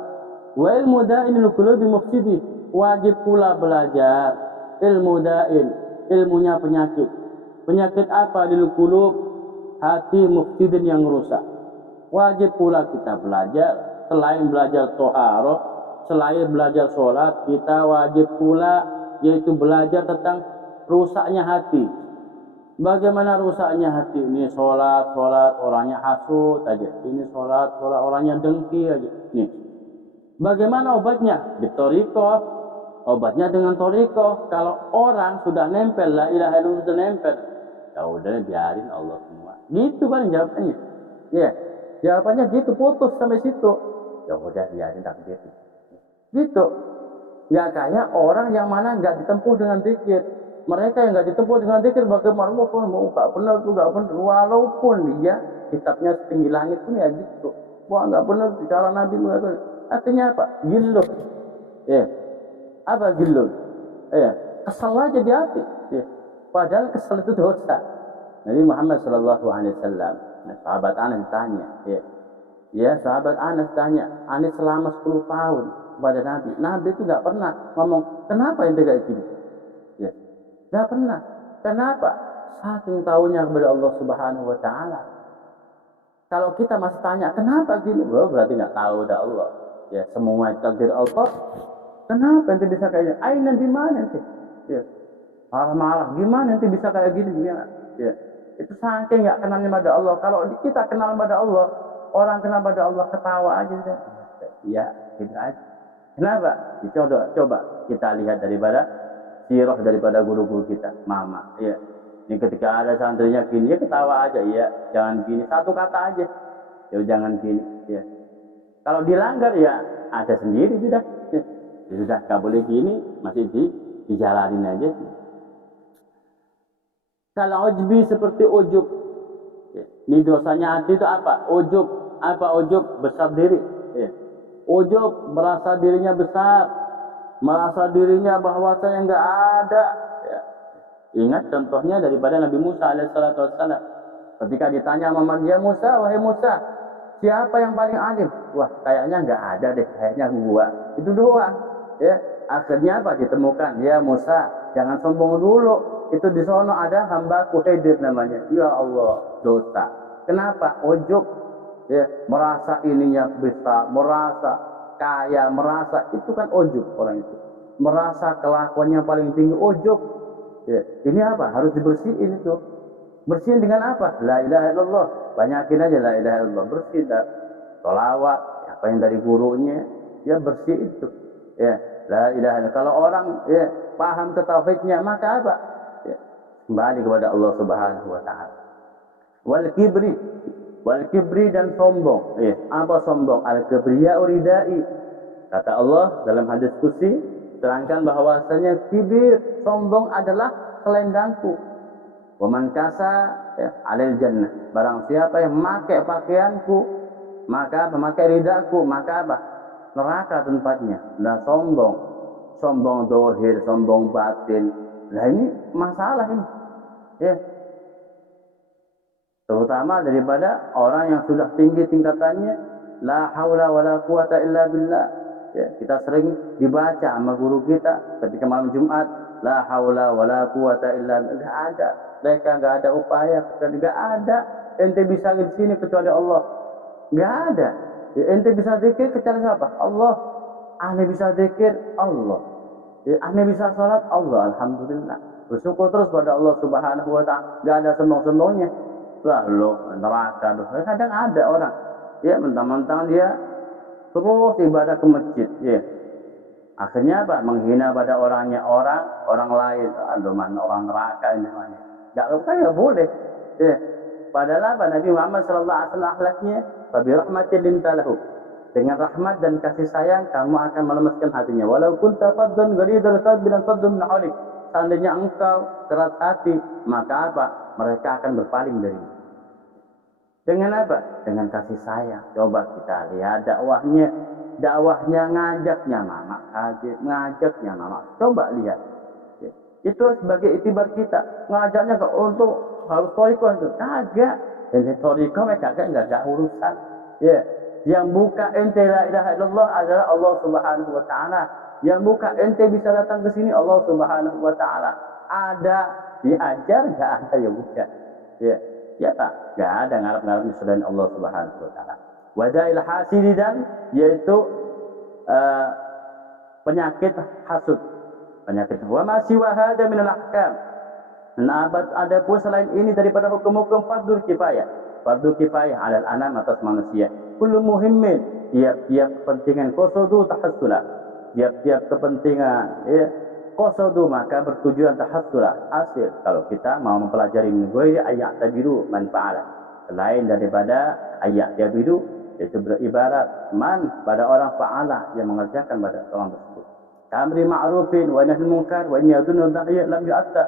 Wa ilmu da'inil qulubi mufsidi, wajib pula belajar ilmu da'in, ilmunya penyakit. Penyakit apa? Lil qulub, hati mufsidin yang rusak. Wajib pula kita belajar, selain belajar toharoh, selain belajar sholat, kita wajib pula yaitu belajar tentang rusaknya hati. Bagaimana rusaknya hati? Ini sholat orangnya hasut aja. Ini sholat orangnya dengki aja. Nih, bagaimana obatnya? Bitorikoh. Obatnya dengan torikoh. Kalau orang sudah nempel, la ilaha illallah sudah nempel, ya udah biarin Allah semua. Gitu kan jawabannya. Ya, jawabannya gitu, putus sampai situ. Ya udah biarin takdir. Gitu. Nggak kayak orang yang mana nggak ditempuh dengan zikir. Mereka yang nggak ditempuh dengan zikir bagaimana mau nggak benar tuh nggak benar. Walaupun dia kitabnya setinggi langit pun ya gitu. Wah nggak benar cara Nabi mengatakan. Artinya apa? Gilu. Ya. Apa gilu? Ya. Kesal aja di hati. Ya. Padahal kesal itu dosa. Nabi Muhammad Shallallahu Alaihi Wasallam, sahabat Anas tanya, ya sahabat Anas tanya, Anas selama 10 tahun kepada Nabi, Nabi itu nggak pernah ngomong, kenapa ente kayak gini? Ya, nggak pernah. Kenapa? Saking tahunya kepada Allah Subhanahu Wa Taala. Kalau kita masih tanya, kenapa gini? Bro, berarti nggak tahu dah Allah. Ya, semua takdir Allah. Kenapa ente bisa kayak gini? Aina di mana ente? Ya. Marah-marah, gimana nanti bisa kayak gini? Ya, itu saking nggak kenalnya pada Allah. Kalau kita kenal pada Allah, orang kenal pada Allah ketawa aja. Ya, gitu aja. Kenapa? Coba kita lihat daripada sirah daripada guru-guru kita, mama. Ya. Ini ketika ada santrinya gini, ya ketawa aja, ya jangan gini, satu kata aja, ya jangan gini. Ya. Kalau dilanggar ya ada sendiri sudah. Ya. Ya sudah, nggak boleh gini, masih dijalanin aja. Kalau ujbi seperti ujub, ya. Ini dosanya hati itu apa? Ujub, apa ujub? Besar diri. Ya. Ujub merasa dirinya besar, merasa dirinya bahwasanya enggak ada. Ya. Ingat contohnya daripada Nabi Musa alaihissalam. Ketika ditanya sama dia, Musa, wahai Musa, siapa yang paling alim? Wah, kayaknya enggak ada deh, kayaknya gua. Itu doang. Ya. Akhirnya apa? Ditemukan, ya Musa, jangan sombong dulu. Itu di sono ada hambaku Khidir namanya. Ya Allah, dosa. Kenapa? Ujub. Ya, merasa ininya besar, merasa kaya, merasa itu kan ujub orang itu. Merasa kelakuannya paling tinggi, ujub. Ya, ini apa? Harus dibersihin itu. Bersihin dengan apa? La ilaha illallah. Banyakin aja la ilaha illallah. Bersihin dah. Sholawat, apa yang dari gurunya, ya bersih itu. Ya, la ilaha illallah. Kalau orang ya paham ke tauhidnya, maka apa? Ya, kembali kepada Allah Subhanahu wa taala. Wal kibri dan sombong. Apa sombong? Al-kibriya uridai. Kata Allah dalam hadis qudsi, terangkan bahwasanya kibir, sombong adalah selendangku. Wa man kasa alal jannah. Barang siapa yang memakai pakaianku, maka memakai ridaku, maka apa? Neraka tempatnya. Nah, sombong zahir, sombong batin. Nah, ini masalah ini. Ya. Terutama daripada orang yang sudah tinggi tingkatannya, la haula wala quwata illa billah. Ya, kita sering dibaca sama guru kita ketika malam Jumat, la haula wala quwata illa billah. Enggak ada. Mereka enggak ada upaya, enggak ada. Ente bisa di sini kecuali Allah. Enggak ada. Ya, ente bisa zikir kecuali siapa? Allah. Ane bisa zikir Allah. Ya, ane bisa salat Allah, alhamdulillah. Bersyukur terus pada Allah Subhanahu wa taala. Enggak ada sombong-sombongnya. Lalu neraka, kadang ada orang ya mentang-mentang dia terus ibadah ke masjid, ya akhirnya apa? Menghina pada orang lain. Aduh, mana orang neraka ini namanya. Nggak boleh. Ya. Padahal apa? Nabi Muhammad sallallahu alaihi wasallam akhlaknya, "Fabi rahmatin lintalahu." Dengan rahmat dan kasih sayang kamu akan melemaskan hatinya. Walau kunta faddan ghalidhal qalbi lan faddu min hawlik. Seandainya engkau keras hati, maka apa? Mereka akan berpaling darimu. Dengan apa? Dengan kasih sayang. Coba kita lihat dakwahnya. Dakwahnya ngajaknya mama hadir, ngajaknya mama. Coba lihat. Ya. Itu sebagai itibar kita. Ngajaknya ke untuk harus toriko itu. Kagak. Dan toriko mereka enggak ada urusan. Ya. Yang buka ente la ilaha illallah adalah Allah Subhanahu wa taala. Yang buka ente bisa datang ke sini Allah Subhanahu wa taala. Ada diajar enggak ada ya bukan. Ya. Ya Pak, enggak ada ngarep-ngarep selain Allah Subhanahu wa taala. Wadail hasidi dan yaitu penyakit hasud. Penyakit wa ma siwa hada min al-ahkam. Nah, ada pun selain ini daripada hukum-hukum fardhu kifayah. Fardhu kifayah 'alal anam atas manusia. Kullu muhimmin, tiap-tiap kepentingan qasadu tahassula. Tiap-tiap kepentingan ya qasadu maka bertujuan tahassula hasil. Kalau kita mau mempelajari min ghairi ayat tabiru man fa'ala. Selain daripada ayat tabiru itu beribarat man pada orang fa'ala yang mengerjakan pada orang tersebut. Amri ma'rufin wa nahy munkar wa in yadunnu da'iya lam yu'atta.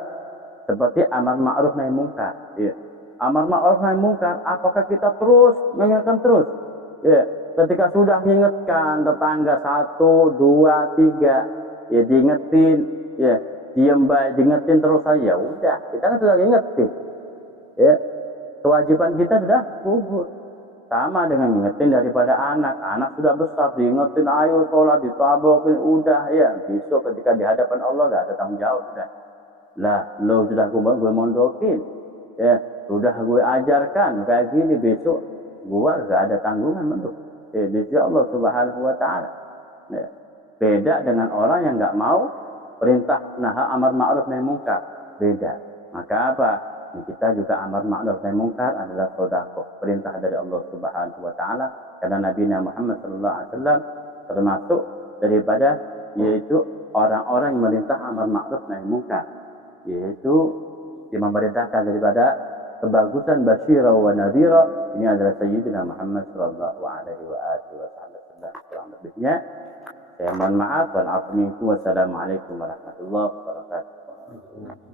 Seperti amar ma'ruf nahi munkar. Ya. Amar ma'ruf nahi munkar, apakah kita terus mengingatkan terus? Ya, ketika sudah mengingatkan tetangga 1, 2, 3, ya diingetin, ya diam baik, diingetin terus saja. Udah, kita kan sudah ingetin. Ya, kewajiban kita sudah gugur. Sama dengan ngingetin daripada anak sudah besar diingetin, ayo sholat, ditabokin, udah ya. Besok ketika di hadapan Allah gak ada tanggung jawab sudah. Lah, lo sudah gue mondokin, ya sudah gue ajarkan kayak gini, besok gue gak ada tanggungan bentuk. Insya Allah Subhanahu wa taala. Ya. Beda dengan orang yang nggak mau perintah nahi amar ma'ruf nahi munkar. Beda. Maka apa? Kita juga amar ma'ruf nahi munkar adalah sedekah, perintah dari Allah Subhanahu wa taala. Karena Nabi Muhammad sallallahu alaihi wasallam termasuk daripada yaitu orang-orang yang merintah amar ma'ruf nahi munkar, yaitu yang memerintahkan daripada kebagusan basyira wa nadhira. Ini adalah Sayyidina Muhammad sallallahu alaihi wasallam. Kurang lebihnya saya mohon maaf. Wassalamualaikum warahmatullahi wabarakatuh.